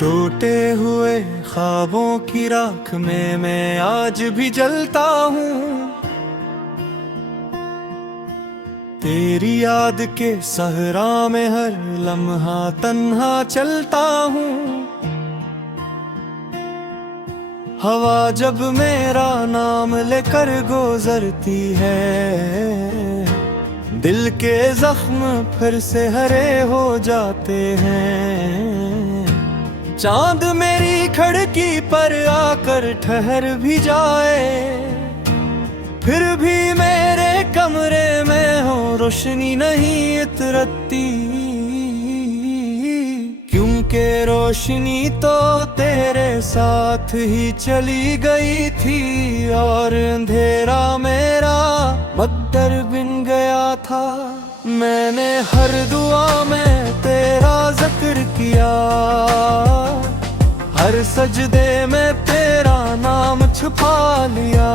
टूटे हुए ख्वाबों की राख में मैं आज भी जलता हूँ। तेरी याद के सहरा में हर लम्हा तन्हा चलता हूँ। हवा जब मेरा नाम लेकर गुजरती है, दिल के जख्म फिर से हरे हो जाते हैं। चांद मेरी खिड़की पर आकर ठहर भी जाए, फिर भी मेरे कमरे में हो रोशनी नहीं इतरती। क्योंकि रोशनी तो तेरे साथ ही चली गई थी, और अंधेरा मेरा मद्दर बिन गया था। मैंने हर दुआ में तेरा जिक्र किया, हर सजदे में तेरा नाम छुपा लिया।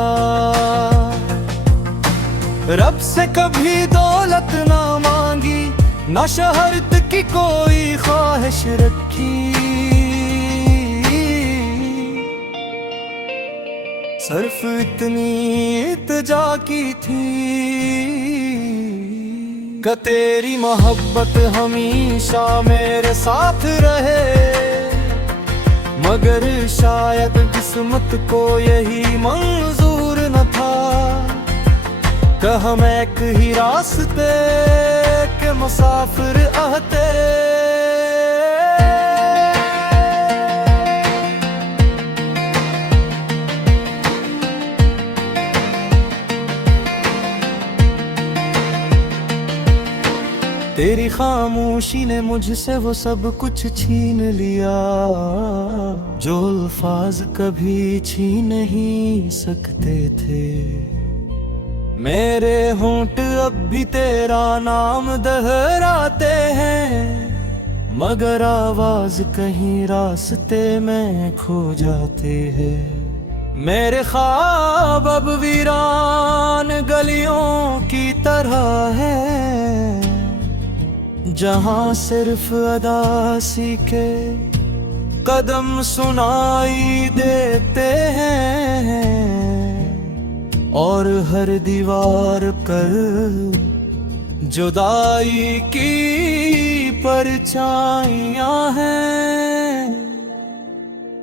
रब से कभी दौलत ना मांगी, ना शहरत की कोई ख्वाहिश रखी। सिर्फ इतनी इल्तिजा की थी कि तेरी मोहब्बत हमेशा मेरे साथ रहे। मगर शायद किस्मत को यही मंजूर न था कि हम एक ही रास्ते के मुसाफिर तेरे। तेरी खामोशी ने मुझसे वो सब कुछ छीन लिया, जो अल्फाज कभी छीन नहीं सकते थे। मेरे होंठ अब भी तेरा नाम दोहराते हैं, मगर आवाज कहीं रास्ते में खो जाते हैं। मेरे ख्वाब अब वीरान गलियों की तरह है, जहां सिर्फ अदासी के कदम सुनाई देते हैं, और हर दीवार पर जुदाई की परछाइयां हैं,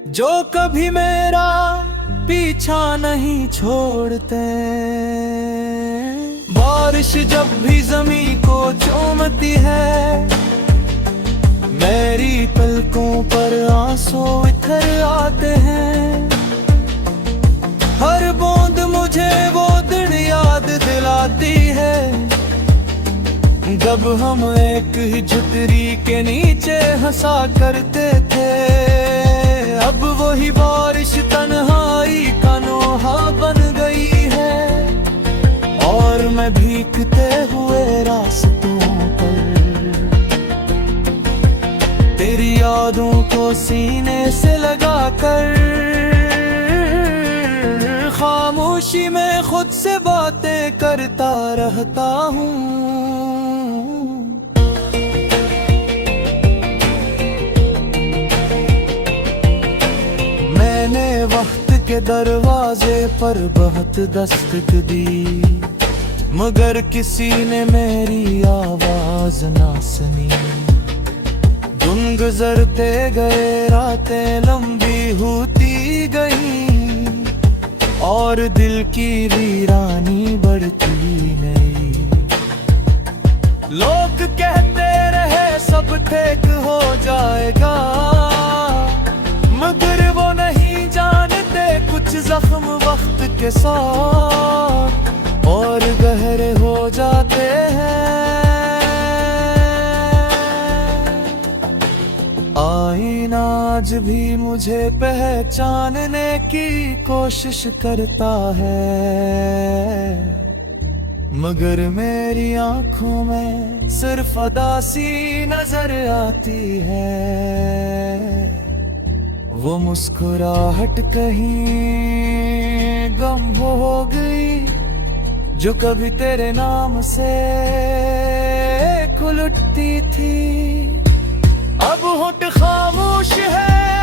जो कभी मेरा पीछा नहीं छोड़ते। बारिश जब भी ज़मीं को चूमती है, मेरी पलकों पर आंसू इतर आते हैं। हर बूंद मुझे वो दिन याद दिलाती है, जब हम एक ही छतरी के नीचे हंसा करते थे। अब वही बारिश तन्हाई का नोहा बन गई है, और मैं भीगते हुए रास्तों पर तेरी यादों को सीने से लगाकर खामोशी में खुद से बातें करता रहता हूँ। मैंने वक्त के दरवाजे पर बहुत दस्तक दी, मगर किसी ने मेरी आवाज ना सुनी। दिन गुजरते गए, रातें लंबी होती गई, और दिल की वीरानी बढ़ती नहीं। लोग कहते रहे सब ठीक हो जाएगा, मगर वो नहीं जानते कुछ जख्म वक्त के साथ और गहरे हो जाते हैं। आईना आज भी मुझे पहचानने की कोशिश करता है, मगर मेरी आंखों में सिर्फ अदासी नजर आती है। वो मुस्कुराहट कहीं गम हो गई, जो कभी तेरे नाम से खुल उठती थी। अब होठ खामोश है,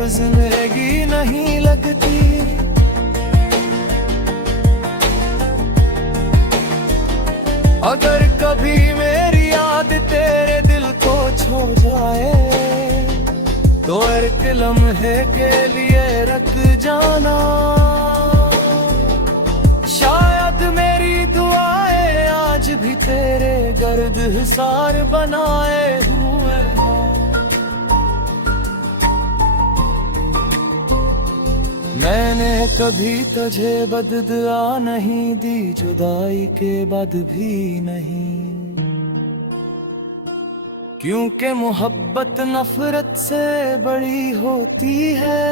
अब जिंदगी नहीं लगती। अगर कभी मेरी याद तेरे दिल को छू जाए तो एक लम्हे के लिए रख जाना। शायद मेरी दुआएं आज भी तेरे गर्द हिसार बनाए हुए हों। मैंने कभी तुझे बददुआ नहीं दी, जुदाई के बाद भी नहीं, क्योंकि मोहब्बत नफरत से बड़ी होती है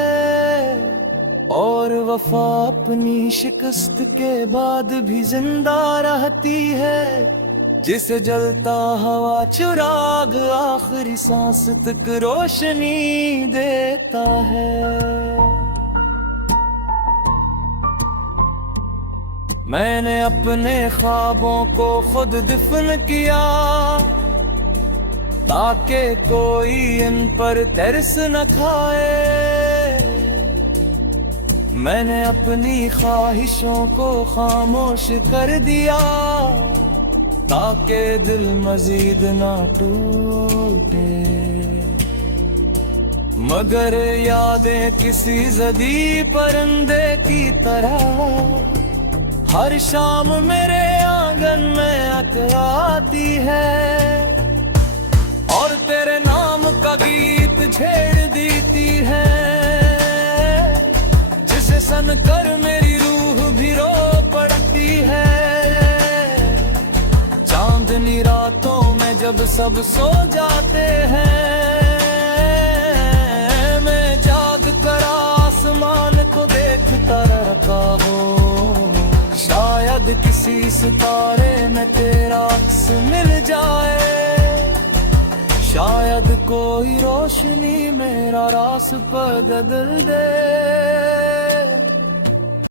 और वफा अपनी शिकस्त के बाद भी जिंदा रहती है। जिसे जलता हवा चिराग आखिरी सांस तक रोशनी देता है। मैंने अपने ख्वाबों को खुद दफन किया ताकि कोई इन पर तरस न खाए। मैंने अपनी ख्वाहिशों को खामोश कर दिया ताकि दिल मजीद ना टूटे। मगर यादें किसी जदी परिंदे की तरह हर शाम मेरे आंगन में अटकाती है और तेरे नाम का गीत छेड़ देती है, जिसे सुनकर मेरी रूह भी रो पड़ती है। चांदनी रातों में जब सब सो जाते हैं, मैं जाग कर आसमान को देखता रहता हूँ। शायद किसी सितारे में तेरा अक्स मिल जाए, शायद कोई रोशनी मेरा रास बदल दे।